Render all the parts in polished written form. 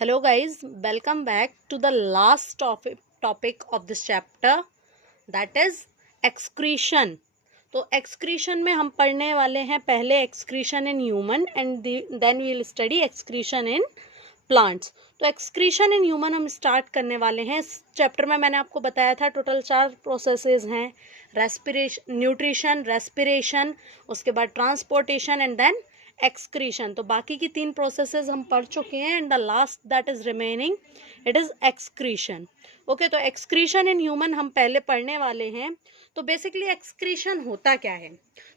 Hello guys, welcome back to the last topic of this chapter, that is excretion. तो excretion में हम पढ़ने वाले हैं पहले excretion in human and then we will study excretion in plants. तो excretion in human हम start करने वाले हैं. इस चैप्टर में मैंने आपको बताया था टोटल 4 प्रोसेसेस हैं. रेस्पिरेशन, न्यूट्रिशन, रेस्पिरेशन, उसके बाद ट्रांसपोर्टेशन एंड देन एक्सक्रीशन. तो बाकी की 3 प्रोसेसेस हम पढ़ चुके हैं and the last that is remaining it is excretion. Okay, तो एक्सक्रीशन इन ह्यूमन हम पहले पढ़ने वाले हैं. तो बेसिकली एक्सक्रीशन होता क्या है?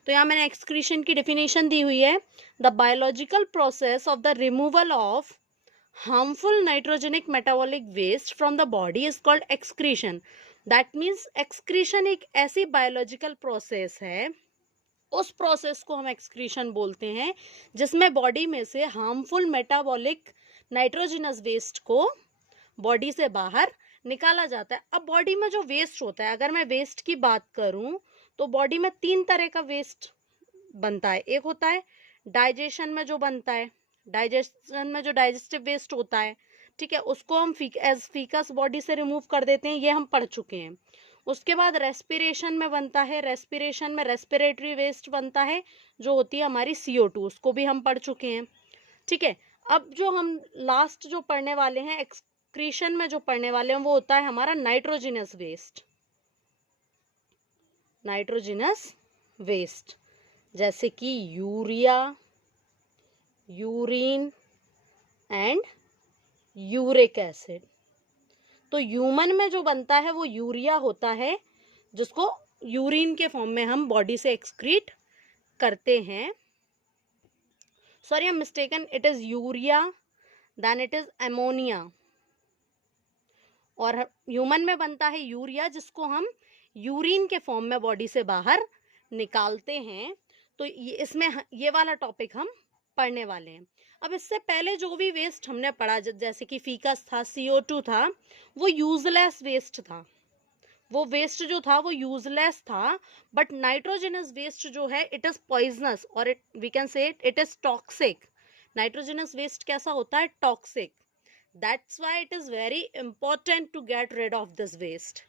तो यहाँ मैंने एक्सक्रीशन की डेफिनेशन दी हुई है. The biological process of the removal of harmful nitrogenic metabolic waste from the body is called excretion. That means excretion एक ऐसी biological process है, उस प्रोसेस को हम एक्सक्रीशन बोलते हैं जिसमें बॉडी में से हार्मफुल मेटाबॉलिक नाइट्रोजनस वेस्ट को बॉडी से बाहर निकाला जाता है. अब बॉडी में जो वेस्ट होता है, अगर मैं वेस्ट की बात करूं तो बॉडी में 3 तरह का वेस्ट बनता है. एक होता है डाइजेशन में जो बनता है, डाइजेशन में जो डाइजेस्टिव वेस्ट होता है, ठीक है, उसको हम एज फीकस बॉडी से रिमूव कर देते हैं, ये हम पढ़ चुके हैं. उसके बाद रेस्पिरेशन में बनता है, रेस्पिरेशन में रेस्पिरेटरी वेस्ट बनता है जो होती है हमारी CO2, उसको भी हम पढ़ चुके हैं. ठीक है, अब जो हम लास्ट जो पढ़ने वाले हैं एक्सक्रीशन में जो पढ़ने वाले हैं वो होता है हमारा नाइट्रोजिनस वेस्ट. नाइट्रोजिनस वेस्ट जैसे कि urea, urine and uric acid. तो ह्यूमन में जो बनता है वो यूरिया होता है जिसको यूरिन के फॉर्म में हम बॉडी से एक्सक्रीट करते हैं. Sorry, I am mistaken, it is urea then it is ammonia. और ह्यूमन में बनता है यूरिया जिसको हम यूरिन के फॉर्म में बॉडी से बाहर निकालते हैं. तो इसमें ये वाला टॉपिक हम पढ़ने वाले हैं. अब इससे पहले जो भी वेस्ट हमने पढ़ा, जैसे कि फीकस था, CO2 था, वो यूजलेस वेस्ट था. वो वेस्ट जो था वो यूजलेस था. बट नाइट्रोजनस वेस्ट जो है इट इज पॉइजनस और it we can say it is toxic. Nitrogenous waste कैसा होता है? Toxic. That's why it is very important to get rid of this waste.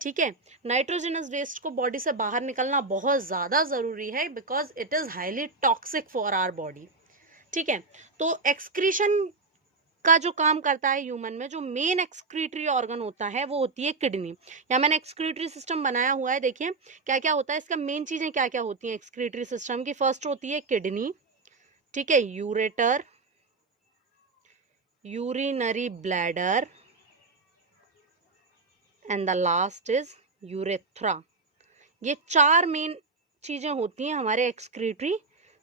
ठीक है, नाइट्रोजनस वेस्ट को बॉडी से बाहर निकलना बहुत ज्यादा जरूरी है because it is highly toxic for our body. ठीक है, तो एक्सक्रीशन का जो काम करता है ह्यूमन में, जो मेन एक्सक्रीटरी ऑर्गन होता है वो होती है किडनी. यहाँ मैंने एक्सक्रीटरी सिस्टम बनाया हुआ है, देखिए क्या क्या होता है इसका. मेन चीजें क्या क्या होती हैं एक्सक्रीटरी सिस्टम की? फर्स्ट होती है किडनी, ठीक है, ureter, urinary bladder and the last is urethra. ये 4 मेन चीजें होती हैं हमारे एक्सक्रीटरी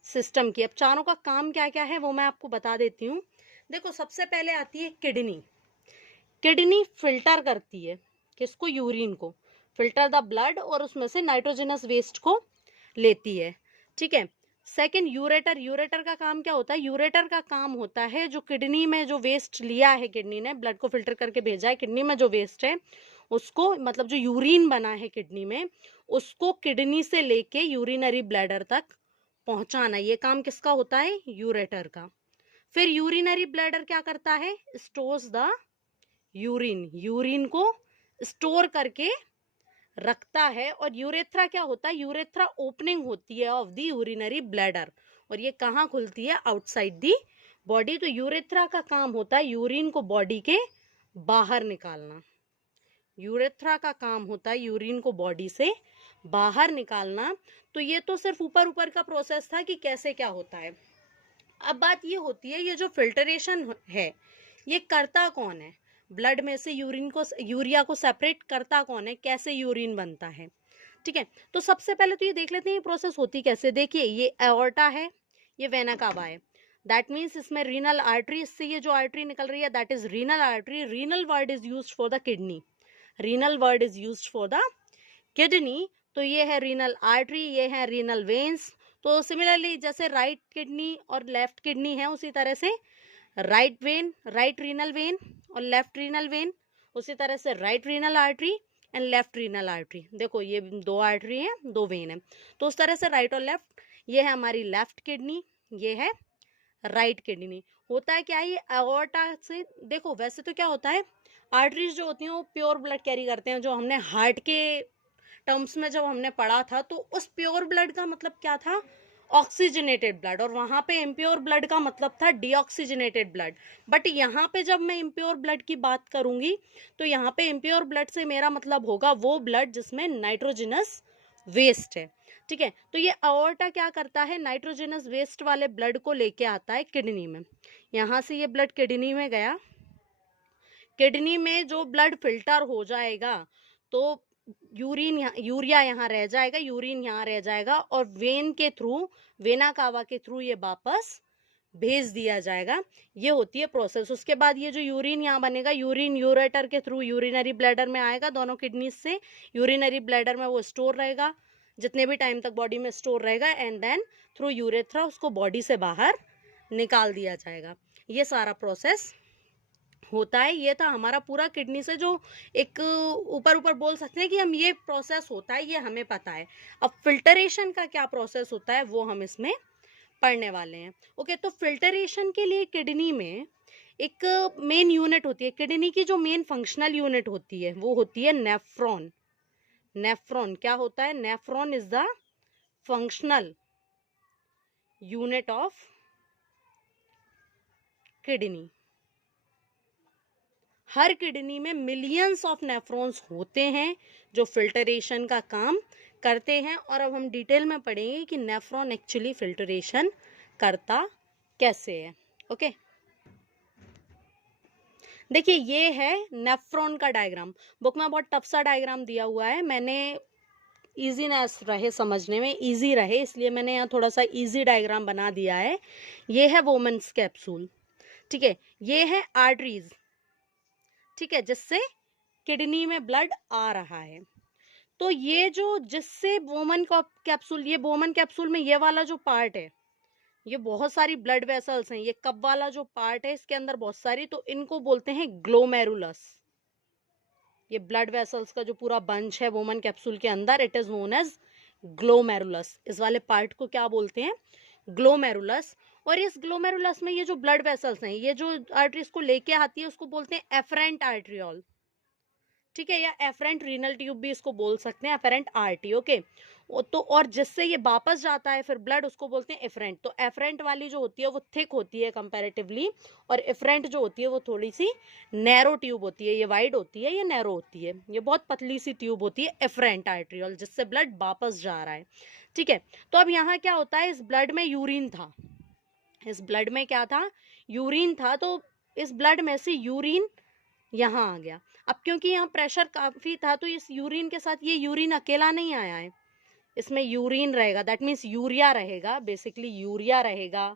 सिस्टम की. अब चारों का काम क्या क्या है वो मैं आपको बता देती हूँ. देखो, सबसे पहले आती है किडनी. किडनी फिल्टर करती है किसको? यूरिन को. फिल्टर द ब्लड और उसमें से नाइट्रोजनस वेस्ट को लेती है. ठीक है, सेकंड यूरेटर. यूरेटर का काम क्या होता है? यूरेटर का काम होता है जो किडनी में जो वेस्ट लिया है, किडनी ने ब्लड को फिल्टर करके भेजा है, किडनी में जो वेस्ट है उसको, मतलब जो यूरिन बना है किडनी में, उसको किडनी से लेके यूरिनरी ब्लैडर तक पहुंचाना. ये काम किसका होता है? यूरेटर का. फिर यूरिनरी ब्लैडर क्या करता है? Stores the urine. यूरिन को स्टोर करके रखता है. और यूरेथ्रा क्या होता है? यूरेथ्रा ओपनिंग होती है ऑफ द यूरिनरी ब्लैडर और ये कहाँ खुलती है? Outside the body. तो यूरेथ्रा का काम होता है यूरिन को बॉडी के बाहर निकालना. यूरेथ्रा का काम होता है यूरिन को बॉडी से बाहर निकालना. तो ये तो सिर्फ ऊपर ऊपर का प्रोसेस था कि कैसे क्या होता है. अब बात ये होती है, ये जो फिल्टरेशन है ये करता कौन है? ब्लड में से यूरिया को सेपरेट करता कौन है? कैसे यूरिन बनता है? ठीक है, तो सबसे पहले तो ये देख लेते हैं ये प्रोसेस होती कैसे. देखिए, ये एओर्टा है, ये वेना कावा है. दैट मीन्स इसमें रीनल आर्टरी, इससे ये जो आर्टरी निकल रही है that is renal artery. Renal word is used for the kidney. Renal word is used for the kidney. तो ये है रीनल आर्टरी, ये है रीनल वेन्स. तो सिमिलरली जैसे राइट किडनी और लेफ्ट किडनी है, उसी तरह से right when, right renal vein और लेफ्ट रीनल वेन, उसी तरह से right renal artery and left renal artery. देखो ये 2 आर्टरी हैं, 2 वेन है. तो उस तरह से राइट और लेफ्ट, ये है हमारी लेफ्ट किडनी, ये है राइट किडनी. होता है क्या है, ये एओर्टा से, देखो वैसे तो क्या होता है, आर्टरीज जो होती हैं वो प्योर ब्लड कैरी करते हैं, जो हमने हार्ट के टर्म्स में जब हमने पढ़ा था तो उस प्योर ब्लड का मतलब क्या था, ऑक्सीजनेटेड ब्लड, और वहां पे इम्प्योर ब्लड का मतलब था डीऑक्सीजनेटेड ब्लड। बट यहाँ पे जब मैं इम्प्योर ब्लड की बात करूंगी तो यहाँ पे इम्प्योर ब्लड से मेरा मतलब होगा वो ब्लड जिसमें नाइट्रोजनस वेस्ट है। ठीक है, तो ये अओर्टा क्या करता है, नाइट्रोजनस वेस्ट वाले ब्लड को लेके आता है किडनी में। यहाँ से ये ब्लड किडनी में गया, किडनी में जो ब्लड फिल्टर हो जाएगा तो यूरिया यहाँ रह जाएगा, यूरिन यहाँ रह जाएगा, और वेन के थ्रू, वेना कावा के थ्रू ये वापस भेज दिया जाएगा। ये होती है प्रोसेस। उसके बाद ये जो यूरिन यहाँ बनेगा, यूरिन यूरेटर के थ्रू यूरिनरी ब्लैडर में आएगा, दोनों किडनी से यूरिनरी ब्लैडर में वो स्टोर रहेगा जितने भी टाइम तक बॉडी में स्टोर रहेगा, एंड देन थ्रू यूरेथ्रा उसको बॉडी से बाहर निकाल दिया जाएगा। ये सारा प्रोसेस होता है। ये था हमारा पूरा किडनी से जो एक ऊपर ऊपर बोल सकते हैं कि हम ये प्रोसेस होता है, ये हमें पता है। अब फिल्टरेशन का क्या प्रोसेस होता है वो हम इसमें पढ़ने वाले हैं। ओके, तो फिल्टरेशन के लिए किडनी में एक मेन यूनिट होती है, किडनी की जो मेन फंक्शनल यूनिट होती है वो होती है नेफ्रॉन। नेफ्रॉन क्या होता है, nephron is the functional unit of kidney. Her kidney में मिलियंस ऑफ नेफ्रॉन्स होते हैं जो फिल्टरेशन का काम करते हैं, और अब हम डिटेल में पढ़ेंगे कि नेफ्रॉन एक्चुअली फिल्टरेशन करता कैसे है। ओके, देखिए ये है नेफ्रॉन का डायग्राम। बुक में बहुत टफ सा डायग्राम दिया हुआ है, मैंने इजीनेस रहे समझने में, इजी रहे इसलिए मैंने यहाँ थोड़ा सा इजी डायग्राम बना दिया है। ये है वोमेन्स कैप्सूल, ठीक है, ये है आर्टरीज, ठीक है, जिससे किडनी में ब्लड आ रहा है। तो ये जो जिससे वोमन कैप्सूल, ये वोमन कैप्सूल में ये वाला जो पार्ट है, ये बहुत सारी ब्लड वेसल्स हैं, ये कप वाला जो पार्ट है इसके अंदर बहुत सारी, तो इनको बोलते हैं ग्लोमेरुलस। ये ब्लड वेसल्स का जो पूरा बंच है वोमन कैप्सूल के अंदर, it is known as glomerulus. इस वाले पार्ट को क्या बोलते हैं, ग्लोमेरुलस। और इस ग्लोमेरुलस में ये जो ब्लड वेसल्स हैं, ये जो आर्टरीज को लेके आती है उसको बोलते हैं एफरेंट आर्ट्रियोल, ठीक है, या एफरेंट रीनल ट्यूब भी इसको बोल सकते हैं, एफरेंट आर्टी। ओके, तो और जिससे ये वापस जाता है फिर ब्लड, उसको बोलते हैं एफरेंट। तो एफरेंट वाली जो होती है वो थिक होती है कंपैरेटिवली, और एफरेंट जो होती है वो थोड़ी सी नैरो ट्यूब होती है। ये वाइड होती है, ये नैरो होती है, ये बहुत पतली सी ट्यूब होती है एफरेंट आर्ट्रियोल, जिससे ब्लड वापस जा रहा है। ठीक है, तो अब यहाँ क्या होता है, इस ब्लड में यूरिन था, इस ब्लड में क्या था, यूरिन था, तो इस ब्लड में से यूरिन यहाँ आ गया। अब क्योंकि यहाँ प्रेशर काफी था तो इस यूरिन के साथ ये यूरिन अकेला नहीं आया है, इसमें यूरिन रहेगा, दैट मीन्स यूरिया रहेगा, बेसिकली यूरिया रहेगा,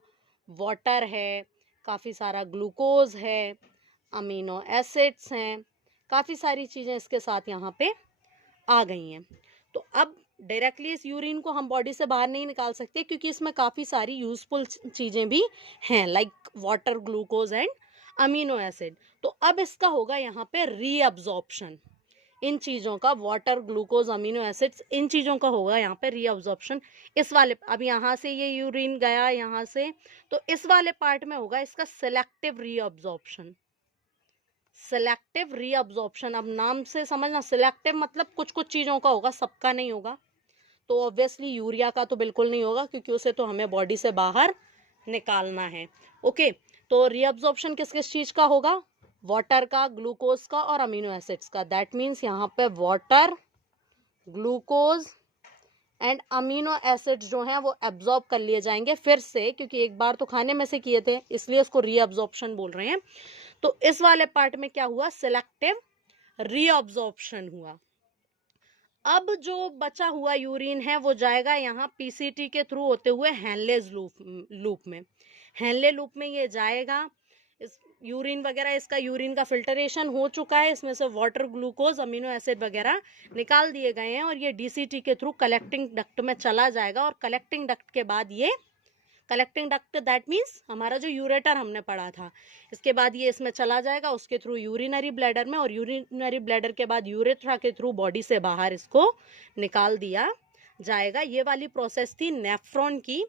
वाटर है, काफी सारा ग्लूकोज है, अमीनो एसिड्स हैं, काफी सारी चीजें इसके साथ यहाँ पे आ गई हैं। तो अब डायरेक्टली इस यूरिन को हम बॉडी से बाहर नहीं निकाल सकते क्योंकि इसमें काफी सारी यूजफुल चीजें भी हैं, like water, glucose and amino acid. तो अब इसका होगा यहाँ पे रीअब्जॉर्प्शन, इन चीजों का, वाटर, ग्लूकोज, अमीनो एसिड्स, इन चीजों का होगा यहाँ पे रीअब्जॉर्प्शन। इस वाले, अब यहाँ से ये यूरिन गया यहाँ से, तो इस वाले पार्ट में होगा इसका सिलेक्टिव रीअब्जॉर्प्शन। सिलेक्टिव रीअब्जॉर्प्शन, अब नाम से समझना, सिलेक्टिव मतलब कुछ कुछ चीजों का होगा, सबका नहीं होगा। तो ऑब्वियसली यूरिया का तो बिल्कुल नहीं होगा क्योंकि उसे तो हमें बॉडी से बाहर निकालना है। ओके, तो रीअब्जॉर्प्शन किस किस चीज का होगा, वाटर का, ग्लूकोज का और अमीनो एसिड्स का। दैट मीन्स यहाँ पे water, glucose and amino acids जो हैं वो एब्जॉर्ब कर लिए जाएंगे फिर से, क्योंकि एक बार तो खाने में से किए थे इसलिए इसको रीअब्जॉर्प्शन बोल रहे हैं। तो इस वाले पार्ट में क्या हुआ, सिलेक्टिव रीअब्जॉर्प्शन हुआ। अब जो बचा हुआ यूरिन है वो जाएगा यहाँ पीसीटी के थ्रू होते हुए हेनलेज लूप में। हेनले लूप में ये जाएगा, इस यूरिन वगैरह, इसका यूरिन का फिल्टरेशन हो चुका है, इसमें से वाटर, ग्लूकोज, अमीनो एसिड वगैरह निकाल दिए गए हैं, और ये डीसीटी के थ्रू कलेक्टिंग डक्ट में चला जाएगा। और कलेक्टिंग डक्ट के बाद ये, कलेक्टिंग डक्ट दैट मीन्स हमारा जो यूरेटर हमने पढ़ा था, इसके बाद ये इसमें चला जाएगा, उसके थ्रू यूरिनरी ब्लैडर में, और यूरिनरी ब्लैडर के बाद यूरेथ्रा के थ्रू बॉडी से बाहर इसको निकाल दिया जाएगा। ये वाली प्रोसेस थी नेफ्रॉन की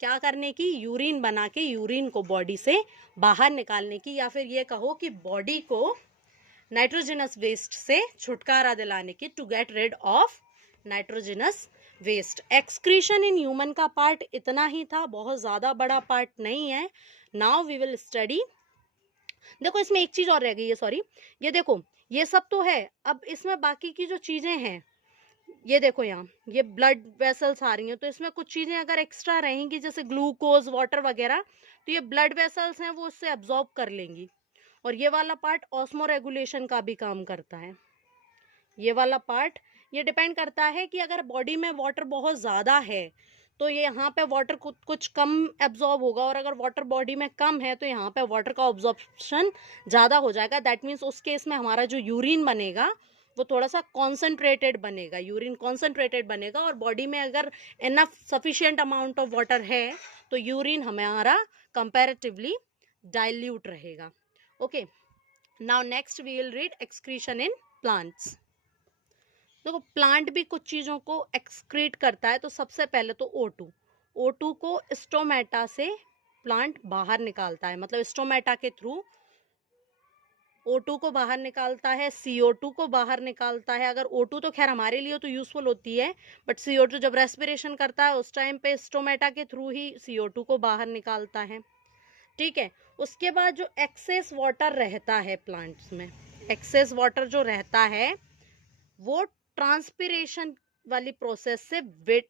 क्या करने की, यूरिन बना के यूरिन को बॉडी से बाहर निकालने की, या फिर ये कहो कि बॉडी को नाइट्रोजनस वेस्ट से छुटकारा दिलाने की, to get rid of nitrogenous waste. Excretion in human का पार्ट इतना ही था, बहुत ज़्यादा बड़ा पार्ट नहीं है। नाउ वी विल स्टडी, देखो इसमें एक चीज़ और रह गई है, सॉरी, ये देखो ये सब तो है, अब इसमें बाकी की जो चीज़ें हैं, ये देखो यहाँ ये ब्लड वेसल्स आ रही हैं, तो इसमें कुछ चीज़ें अगर एक्स्ट्रा रहेंगी जैसे ग्लूकोज, वाटर वगैरह, तो ये ब्लड वेसल्स हैं वो उससे एब्जॉर्ब कर लेंगी। और ये वाला पार्ट ऑस्मो रेगुलेशन का भी काम करता है। ये वाला पार्ट ये डिपेंड करता है कि अगर बॉडी में वाटर बहुत ज़्यादा है तो ये यहाँ पे वाटर कुछ कम एब्जॉर्ब होगा, और अगर वाटर बॉडी में कम है तो यहाँ पे वाटर का ऑब्जॉर्प्शन ज़्यादा हो जाएगा। दैट मीन्स उस केस में हमारा जो यूरिन बनेगा वो थोड़ा सा कॉन्सेंट्रेटेड बनेगा, यूरिन कॉन्सेंट्रेटेड बनेगा, और बॉडी में अगर enough sufficient amount of water है तो यूरिन हमारा कंपैरेटिवली डाइल्यूट रहेगा। Okay, now next we will read excretion in plants. देखो प्लांट भी कुछ चीज़ों को एक्सक्रीट करता है, तो सबसे पहले तो O2 को स्टोमेटा से प्लांट बाहर निकालता है, मतलब स्टोमेटा के थ्रू O2 को बाहर निकालता है, CO2 को बाहर निकालता है। अगर O2 तो खैर हमारे लिए तो यूजफुल होती है, बट CO2 जब रेस्पिरेशन करता है उस टाइम पे स्टोमेटा के थ्रू ही CO2 को बाहर निकालता है। ठीक है, उसके बाद जो एक्सेस वाटर रहता है प्लांट्स में, एक्सेस वाटर जो रहता है वो ट्रांसपिरेशन वाली प्रोसेस से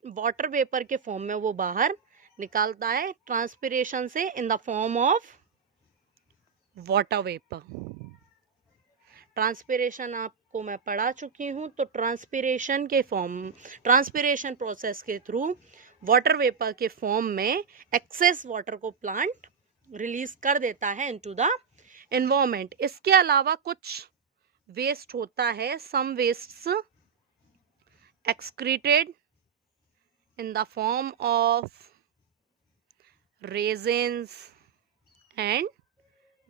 वाटर वेपर के फॉर्म में वो बाहर निकालता है, ट्रांसपिरेशन से in the form of water vapour. Transpiration आपको मैं पढ़ा चुकी हूँ, तो ट्रांसपिरेशन प्रोसेस के थ्रू वाटर वेपर के फॉर्म में एक्सेस वाटर को प्लांट रिलीज कर देता है इनटू द एनवायरनमेंट। इसके अलावा कुछ वेस्ट होता है, सम wastes excreted in the form of raisins and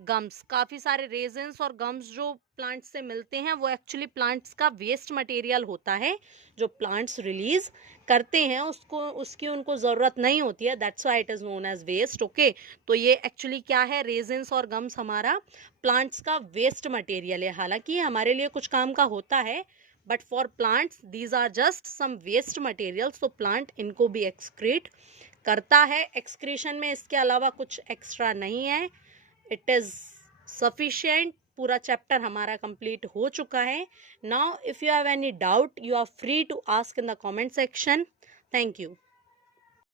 gums। काफ़ी सारे रेजिन्स और गम्स जो प्लांट्स से मिलते हैं वो एक्चुअली प्लांट्स का वेस्ट मटेरियल होता है जो प्लांट्स रिलीज करते हैं, उसकी उनको ज़रूरत नहीं होती है, that's why it is known as waste. Okay, तो ये एक्चुअली क्या है, रेजिन्स और गम्स हमारा प्लांट्स का वेस्ट मटेरियल है। हालांकि हमारे लिए कुछ काम का होता है, but for plants these are just some waste materials, तो प्लांट इनको भी एक्सक्रीट करता है। एक्सक्रीशन में इसके अलावा कुछ एक्स्ट्रा नहीं है, इट इज़ सफिशिएंट। पूरा चैप्टर हमारा कंप्लीट हो चुका है। Now if you have any doubt you are free to ask in the comment section. Thank you.